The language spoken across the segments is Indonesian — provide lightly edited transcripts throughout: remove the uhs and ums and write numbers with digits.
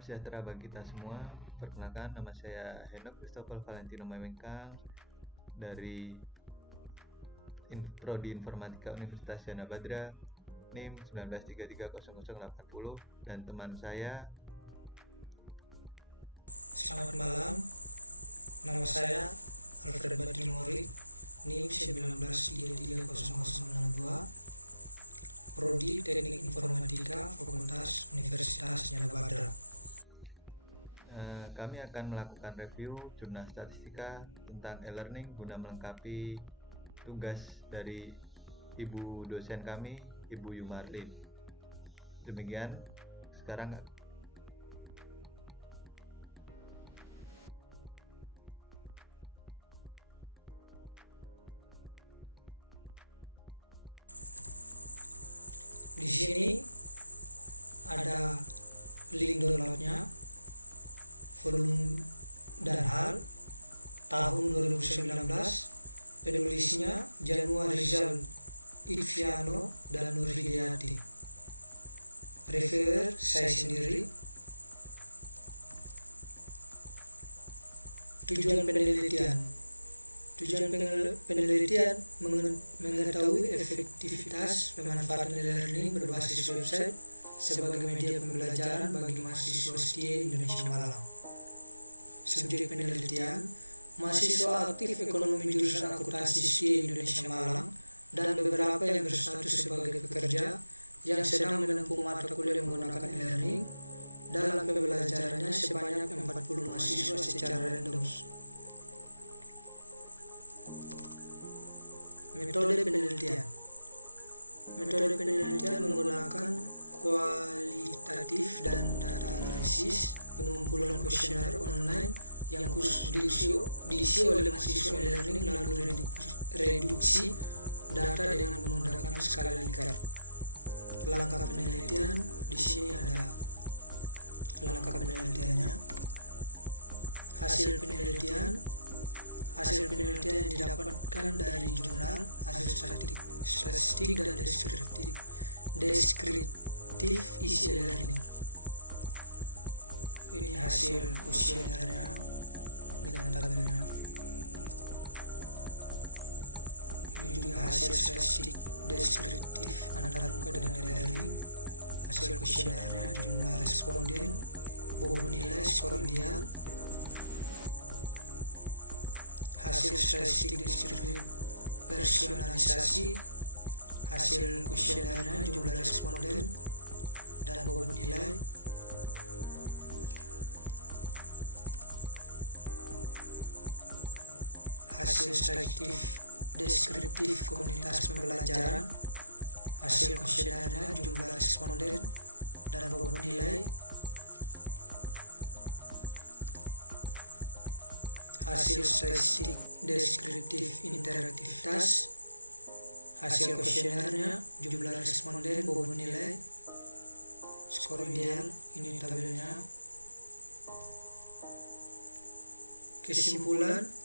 Salam sejahtera bagi kita semua. Perkenalkan, nama saya Henok Christopher Valentino Memengkang dari Prodi Informatika Universitas Jana Badra, NIM 19330080, dan teman saya. Selamat malam, nama saya Alfred Badimori, NIM 19330062, Prodi Teknik Informatika Fakultas Universitas Jana Badra. Kami akan melakukan review jurnal statistika tentang e-learning guna melengkapi tugas dari ibu dosen kami, Ibu Yumarlin. Demikian, sekarang di sini ada link downloadnya, volume dan hal, tahun 2019, penulisnya Januar Rizal Ikviano dan Nur Hidayati. Reviewer saya sendiri. Tujuan penelitian mengetahui efektivitas pemanfaatan e-learning berbasis website sebagai media pembelajaran bagi mahasiswa STIA Indonesia Malang. Subjek penelitian, mahasiswa aktif ekonomi jurusan akuntansi STIA Indonesia Malang dan beberapa yang berstatus sebagai pekerja yang sedang menempuh mata kuliah menggunakan e-learning. Dalam pembelajarannya sebanyak 40 mahasiswa secara random. Metode penelitian menggunakan kualitatif dan data analisis, pengumpulan kuesioner online yang khusus diisi oleh mahasiswa e-learning, lalu reduksi data dengan menggunakan skala Likert. Langkah penelitian, di sini ada langkah penelitiannya. Hasil penelitian yang didapatkan dari jurnal, hasil statistik dan deskriptif isi e-learning. Ini hasil kuesionernya dengan tabelnya. Ini juga hasil statistik deskriptif antara muka dengan e-learning. Hasil kuesionernya, jumlah responden, bobot nilai, skor ideal. Hasil statistik deskriptif personalisasi, hasil kuesionernya, jumlah responden dan bobot nilai. Hasil statistik deskriptif komunitas pembelajaran, hasil kuesionernya, jumlah responden dan bobot nilai. Hasil statistik deskriptif interaktivitas, hasil kuesionernya, jumlah responden, bobot nilai, skor ideal. Ini tabelnya. Kesimpulan,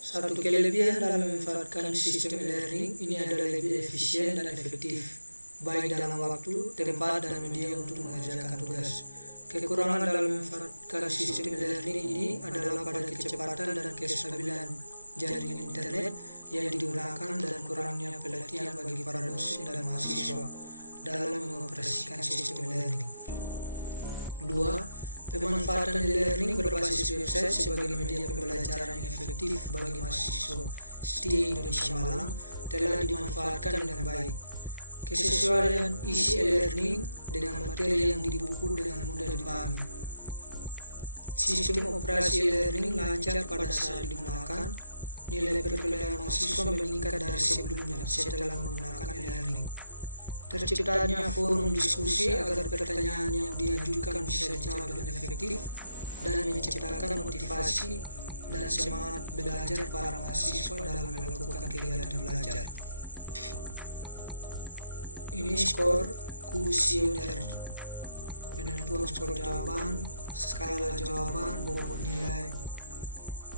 satu kelebihan dalam memanfaatkan sistem e-learning ini adalah lebih efisien dan efektif, baik dalam waktu, tempat, dan media untuk mengerjakan tugas. Kekurangan dalam memanfaatkan sistem e-learning ini adalah pada kecepatan dan kestabilan jaringan internet yang digunakan dan kurangnya pelatihan bagi para dosen dan mahasiswa dalam mengoperasikan sistem e-learning. 2. Pemanfaatan e-learning berbasis website sebagai media pembelajaran yang efektif bagi mahasiswa STIA Indonesia Malang telah dimanfaatkan dengan baik. Kesesuaian isi e-learning dengan materi yang di buku dengan mudah dipahami. Sistem operasi e-learning lancar pada saat digunakan. Nilai perkuliahan mahasiswa meningkat dari sebelumnya setelah menggunakan e-learning. Terciptanya forum diskusi agar pertanyaan yang diajukan bisa dijawab dengan efektif dan menciptakan motivasi dan semangat belajar para mahasiswa dalam melakukan kegiatan belajar. Ini skor kuesioner, penentuan skor jawaban, skala jawaban, bobot nilai.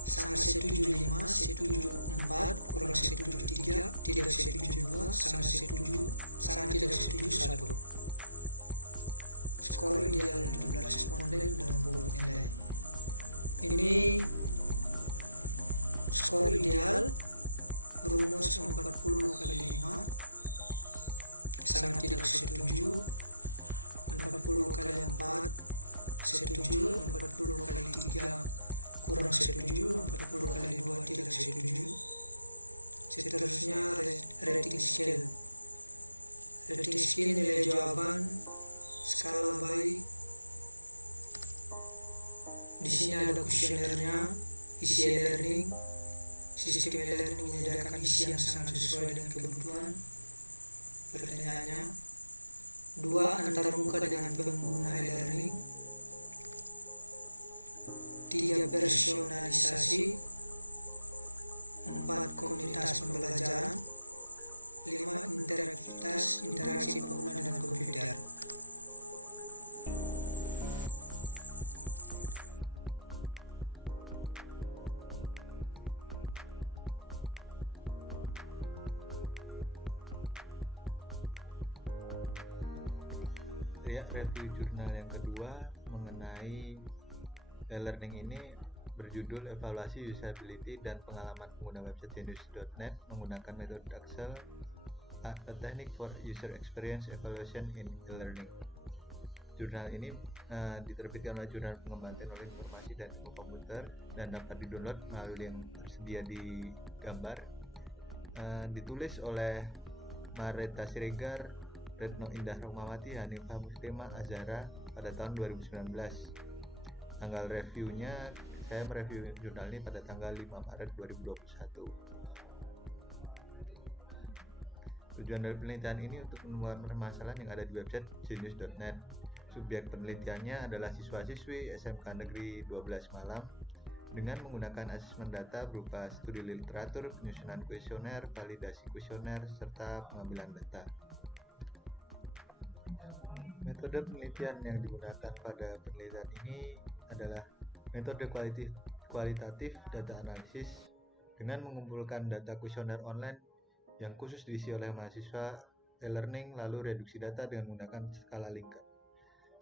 Sangat setuju 5, setuju 4, kurang setuju 3, tidak setuju 2, sangat setuju, sangat tidak setuju 1. skor ideal jumlah responden dan bobot nilai. Ini skor ideal rumus 40 kali 5, sangat tidak setuju 40 kali 4, setuju 40 kali 3, kurang setuju 40 kali 2, tidak setuju. Seterusnya rating scale. Rating scale nilai jawaban skala baik. Di sini ada kuesionernya, isi e-learning. Sistem e-learning menyediakan isi yang sangat sesuai dengan kebutuhan. Pertanyaannya, 2 antarmuka dengan pengguna e-learning, 3 personalisasi, 4 komunitas pembelajaran, 5 interaksi pengguna dengan komputer. Review jurnal yang kedua mengenai e-learning ini berjudul Evaluasi Usability dan Pengalaman Pengguna Website Genius.net menggunakan metode Excel, a technique for user experience evaluation in e-learning. Jurnal ini diterbitkan oleh Jurnal Pengembangan Teknologi Informasi dan Ilmu Komputer dan dapat didownload melalui yang tersedia di gambar. Ditulis oleh Mareta Siregar, Retno Indah Rahmawati, Hanifah Mustema Azhara pada tahun 2019. Tanggal reviewnya, saya mereview jurnal ini pada tanggal 5 Maret 2021. Tujuan dari penelitian ini untuk menemukan permasalahan yang ada di website Genius.net. Subjek penelitiannya adalah siswa-siswi SMK Negeri 12 Malam dengan menggunakan asesmen data berupa studi literatur, penyusunan kuesioner, validasi kuesioner, serta pengambilan data. Metode penelitian yang digunakan pada penelitian ini adalah metode kualitatif data analisis dengan mengumpulkan data kuesioner online yang khusus diisi oleh mahasiswa e-learning lalu reduksi data dengan menggunakan skala Likert.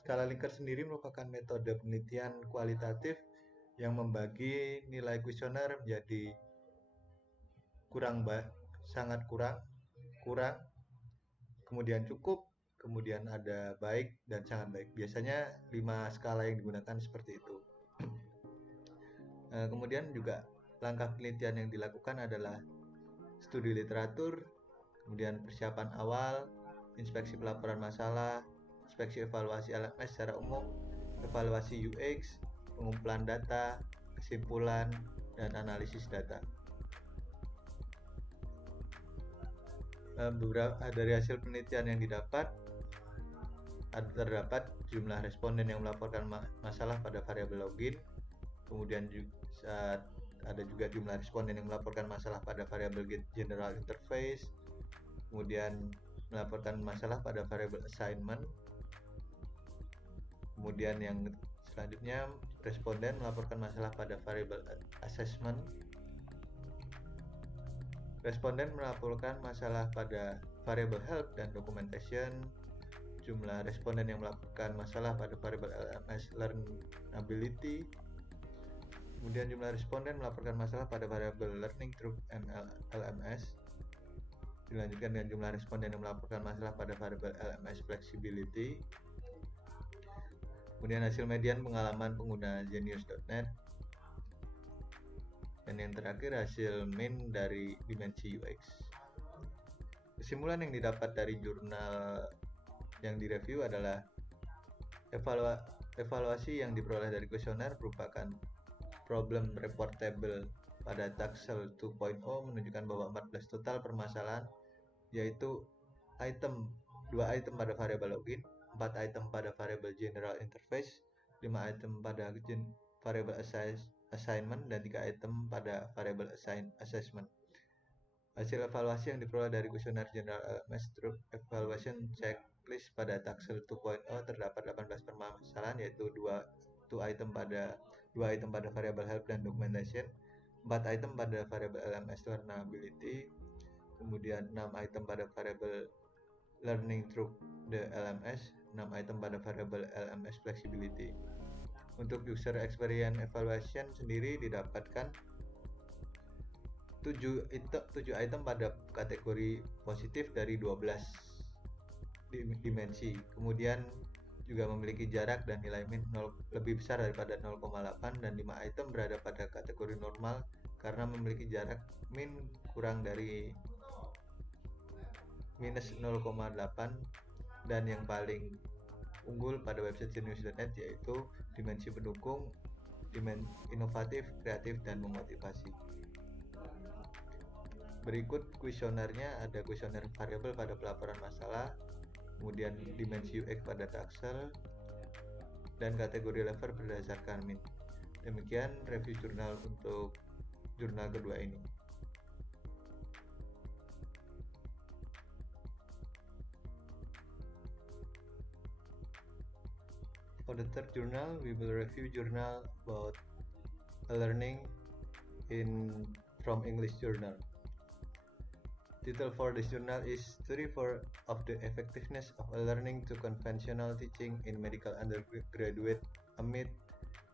Skala Likert sendiri merupakan metode penelitian kualitatif yang membagi nilai kuesioner menjadi sangat kurang, kemudian cukup, kemudian ada baik dan sangat baik. Biasanya 5 skala yang digunakan seperti itu. Kemudian juga langkah penelitian yang dilakukan adalah studi literatur, kemudian persiapan awal, inspeksi pelaporan masalah, inspeksi evaluasi LMS secara umum, evaluasi UX, pengumpulan data, kesimpulan, dan analisis data. Beberapa dari hasil penelitian yang terdapat jumlah responden yang melaporkan masalah pada variabel login, kemudian ada juga jumlah responden yang melaporkan masalah pada variabel general interface, kemudian melaporkan masalah pada variabel assignment, kemudian yang selanjutnya responden melaporkan masalah pada variabel assessment, responden melaporkan masalah pada variabel help dan documentation, jumlah responden yang melaporkan masalah pada variabel LMS learnability, kemudian jumlah responden melaporkan masalah pada variabel learning through LMS, dilanjutkan dengan jumlah responden yang melaporkan masalah pada variabel LMS flexibility, kemudian hasil median pengalaman pengguna Genius.net, dan yang terakhir hasil min dari dimensi UX. Kesimpulan yang didapat dari jurnal yang direview adalah evaluasi yang diperoleh dari kuesioner merupakan problem reportable pada Taxel 2.0 menunjukkan bahwa 14 total permasalahan, yaitu 2 item pada variabel login, 4 item pada variabel general interface, 5 item pada variabel assignment, dan 3 item pada variabel assessment. Hasil evaluasi yang diperoleh dari kuesioner general LMS Through Evaluation Checklist pada Taxel 2.0 terdapat 18 permasalahan, yaitu 2 item pada variabel help dan documentation, 4 item pada variabel LMS learnability, kemudian 6 item pada variabel learning through the LMS, 6 item pada variable LMS flexibility. Untuk user experience evaluation sendiri didapatkan 7 item pada kategori positif dari 12 dimensi. Kemudian juga memiliki jarak dan nilai min lebih besar daripada 0,8 dan 5 item berada pada kategori normal karena memiliki jarak min kurang dari minus 0,8, dan yang paling unggul pada website Genius.net yaitu dimensi pendukung, dimensi inovatif, kreatif, dan memotivasi. Berikut kuesionernya, ada kuesioner variabel pada pelaporan masalah, kemudian dimensi UX pada Taxel, dan kategori level berdasarkan min. Demikian review jurnal untuk jurnal kedua ini. For the third journal, we will review journal about learning from English journal. Title for this journal is Study for of the Effectiveness of Learning to Conventional Teaching in Medical Undergraduate Amid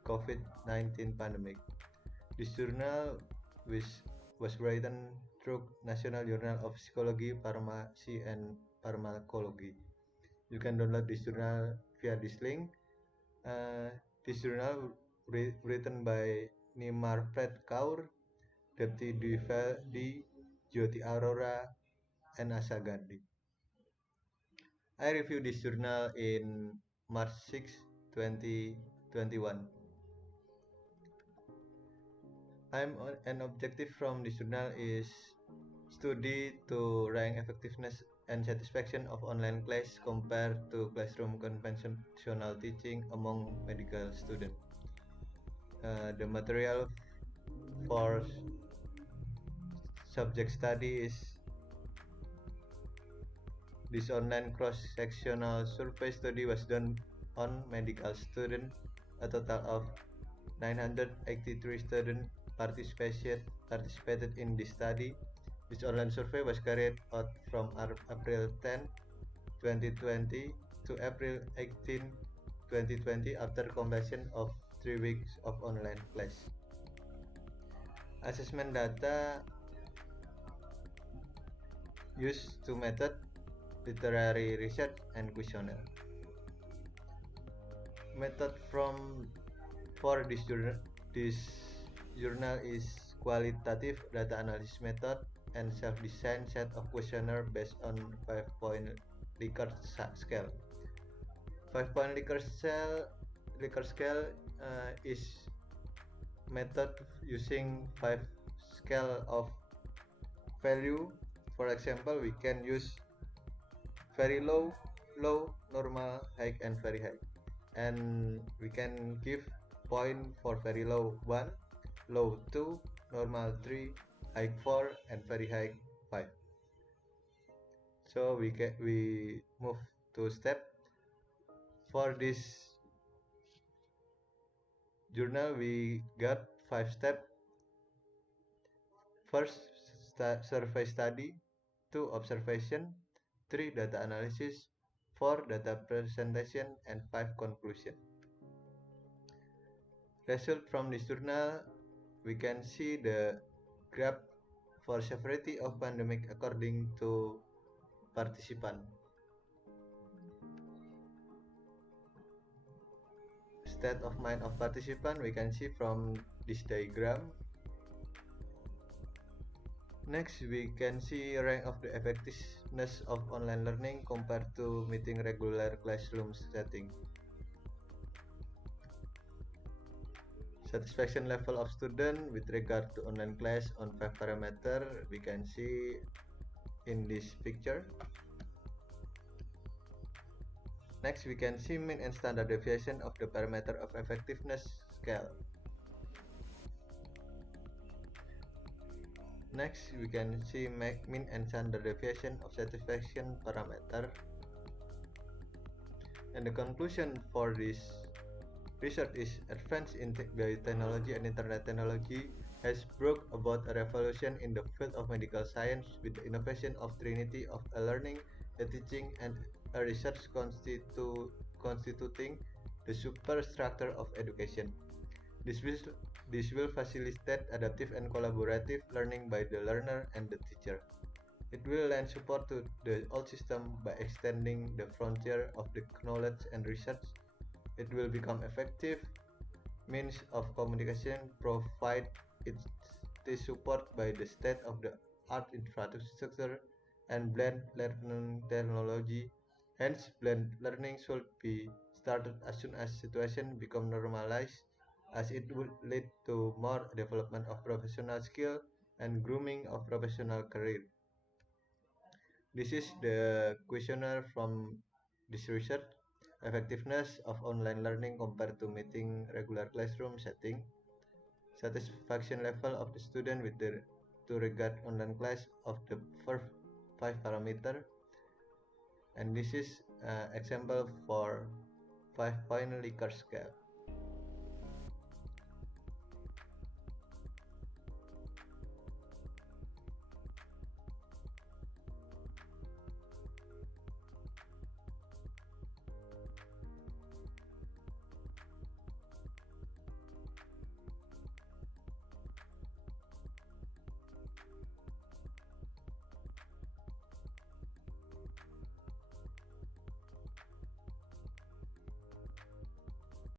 COVID-19 Pandemic. This journal was written through National Journal of Psychology, Pharmacy, and Pharmacology. You can download this journal via this link. This journal written by Nimar Fred Kaur, Depti Dwivedi, Jyoti Aurora, and Asa Gandhi. I reviewed this journal in March 6, 2021. An objective from this journal is study to rank effectiveness and satisfaction of online class compared to classroom conventional teaching among medical students. The material for subject study is this online cross-sectional survey study was done on medical students. A total of 983 students participated in this study. This online survey was carried out from April 10, 2020 to April 18, 2020 after completion of 3 weeks of online class. Assessment data used two methods, literary research and questionnaire. Method for this journal is qualitative data analysis method and self-designed set of questionnaire based on 5-point Likert scale. 5-point Likert scale is method using 5 scale of value. For example, we can use very low, normal, high, and very high. And we can give point for very low 1, low 2, normal 3, high 4, and very high 5. So we move to step. For this journal we got 5 steps. First, survey study. 2, observation. 3, data analysis. 4, data presentation, and 5, conclusion. Result from this journal, we can see the graph for severity of pandemic according to participant. State of mind of participant we can see from this diagram. Next, we can see rank of the effectiveness of online learning compared to meeting regular classroom setting. Satisfaction level of student with regard to online class on 5 parameters we can see in this picture. Next, we can see mean and standard deviation of the parameter of effectiveness scale. Next, we can see mean and standard deviation of satisfaction parameter. And the conclusion for this research is advance in biotechnology and internet technology has brought about a revolution in the field of medical science with the innovation of Trinity of learning, teaching, and a research constituting the superstructure of education. This will facilitate adaptive and collaborative learning by the learner and the teacher. It will lend support to the old system by extending the frontier of the knowledge and research. It will become effective means of communication, provide it is support by the state of the art infrastructure and blend learning technology. Hence, blend learning should be started as soon as situation become normalized, as it would lead to more development of professional skill and grooming of professional career. This is the questionnaire from this research. Effectiveness of online learning compared to meeting regular classroom setting. Satisfaction level of the student with the to regard online class of the first 5 parameter, and this is example for 5-point Likert scale.